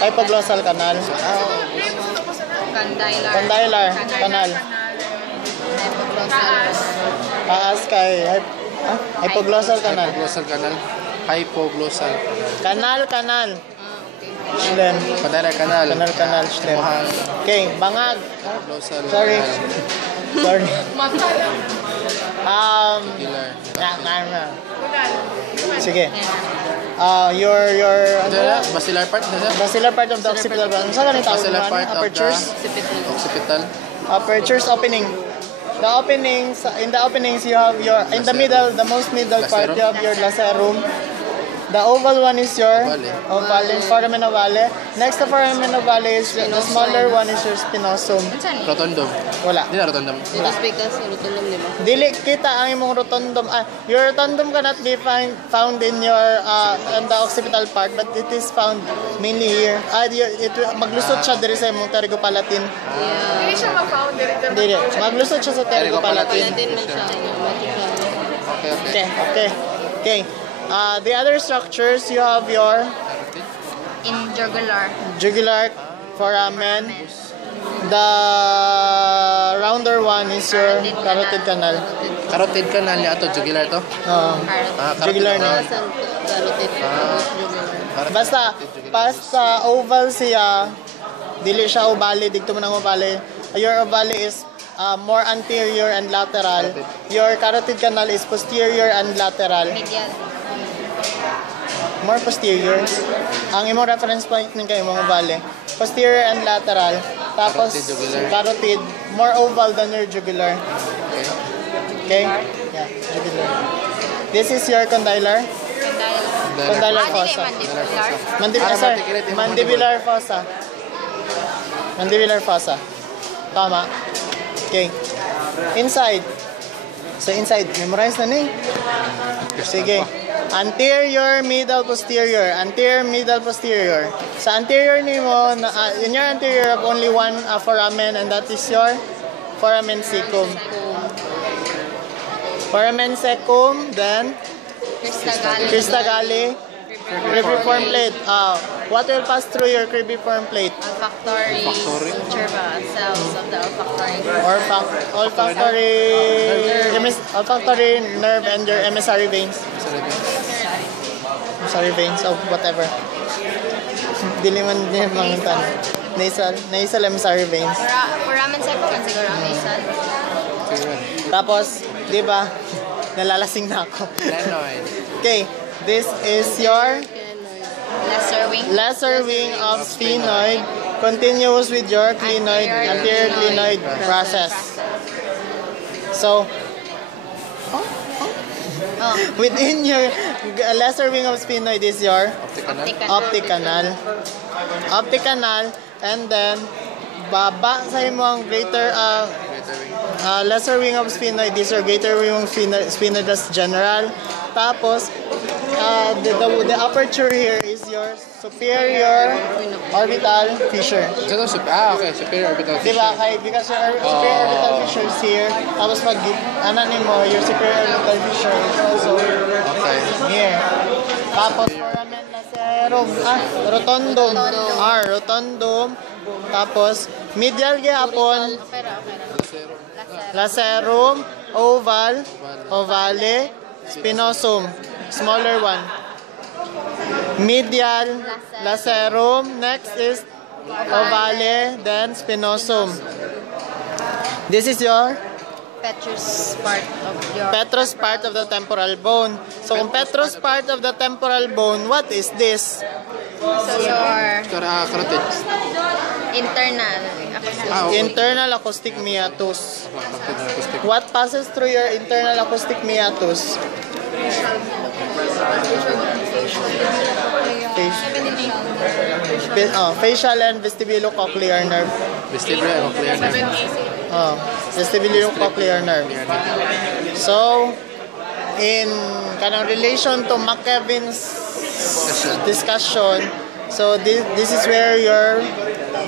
hypoglossal canal. Condylar canal. Taas kay hypoglossal canal. Hypoglossal canal. Hypoglossal. Canal. Shlem. Condylar canal. Canal. Shlem. Okay, bangag. Hypoglossal. Sorry. Jugular. Sige. Your Basilar part na siya? basilar part of the occipital bone. Saan ganito tawag Basilar part naman? of the Apertures? occipital. Apertures opening. The openings, in the openings you have your, in the middle, the most middle part, you have your lacerum. The oval one is your ovale, foramen ovale. Next to foramen ovale is the smaller one is your spinosum. Rotundum. Wala. Hindi na rotundum. Wala. Dili kita ang imong rotundum. Your rotundum cannot be found in your in the occipital part, but it is found mainly here. Maglusot siya diri sa imong pterygopalatine. Hindi siya ma-found dito. Dili. Maglusot siya sa pterygopalatine. Okay. The other structures you have your jugular foramen. The rounder one is your carotid canal. Carotid canal niya ito, jugular to? Jugular na. Basta oval siya, dili siya ovale, dito mo nang ovale. Your ovale is more anterior and lateral. Your carotid canal is posterior and lateral. More posterior. Ang imong reference point ng kayo mga ovale. Posterior and lateral. Tapos carotid, more oval than your jugular. Okay? Yeah, jugular. This is your condylar. Condylar fossa. Mandibular fossa. Mandibular fossa. Tama. Okay. Inside. So inside, memorize na ni. Sige. Anterior, middle, posterior. Anterior, middle, posterior. Sa anterior nimo, in your anterior have only one foramen, and that is your foramen cecum. Foramen cecum, then crista galli, cribriform plate. What will pass through your cribriform plate? Cells of the olfactory nerve and your emissary veins. Emissary veins of whatever. Dili man din mangitan. Nasal emissary veins. Foramen cecum man siguro ang nasal. Tapos, di ba? Nalalasing na ako. Okay, this is your lesser wing of sphenoid, continuous with your clinoid, anterior clinoid process. So, within your lesser wing of sphenoid is your optic canal. Optic canal, and then baba sa imong greater lesser wing of sphenoid is your greater wing of sphenoid as general. Tapos the aperture here is your superior orbital fissure. Okay, superior orbital fissure. Diba? Because your superior orbital fissure is here. Tapos mo, your superior orbital fissure is also here. Tapos foramen lacerum, rotundum. Tapos medial gyapon, lacerum, oval, ovale, spinosum, smaller one. Medial, lacerum, next is ovale, then spinosum. This is your petrous part of the temporal bone. So, kung petrous part of the temporal bone, what is this? So your carotid. Internal acoustic meatus. What passes through your internal acoustic meatus? Facial and vestibulocochlear nerve. Vestibulocochlear nerve. Vestibulocochlear nerve. So, in kanang relation to McKevin's discussion, So this is where your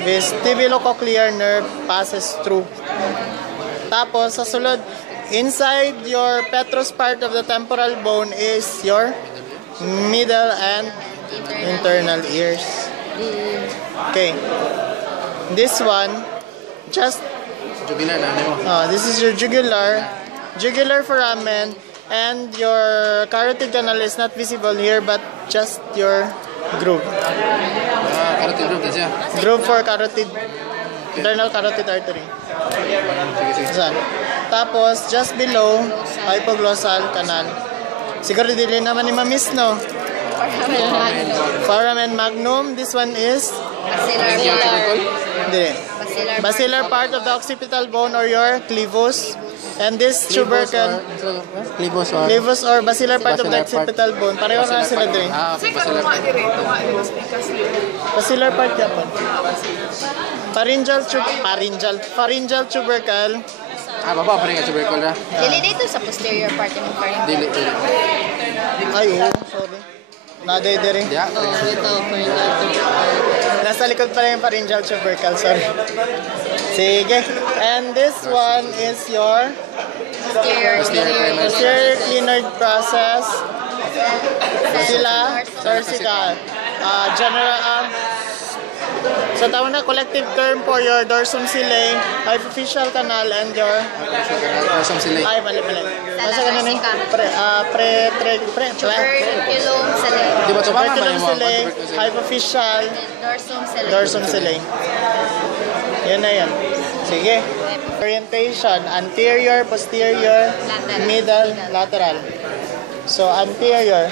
vestibulocochlear nerve passes through. Tapos, sa sulod, inside your petrous part of the temporal bone is your middle and internal ears. Okay. This one, just Jugular na mo. this is your jugular foramen, and your carotid canal is not visible here, but just your groove. Carotid groove na siya. Groove for carotid, internal carotid artery. Saan? Tapos, just below, hypoglossal canal. Siguro dili naman ni ma-miss, no? Foramen magnum. This one is? Dili. Basilar part of the occipital bone or your clivus. And this tubercle, clivus or basilar part of the occipital bone. Pareho na sila din. Okay, basilar part. Basilar part yapon. Pharyngeal tubercle. Baba pa rin nga tubercle na. Dili dito sa posterior part ng pharynx. Dili. Ay, sorry. Naday din rin. Diya. Nasa likod pa rin yung pharyngeal tubercle, sorry. Sige. And this one is your posterior clinard process. Sila, cervical. General, sa tawag na collective term for your dorsum sillae, hypophyseal canal, and your... Dorsum sillae. Ay, mali. Nasa ganun eh. Tuberculum sillae. Di ba ito ba nga Tuberculum mo? sillae, hypophyseal, Dorsum sillae. dorsum sillae. Yan na yan. Sige. Orientation, anterior, posterior, middle, lateral. So, anterior,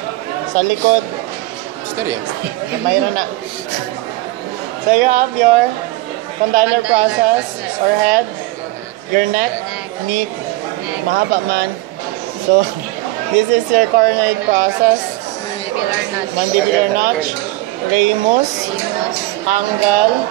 sa likod, Stereo. mayroon na. So, you have your condylar process or head, your neck, mahaba man. So, this is your coronoid process, mandibular notch, ramus, angle,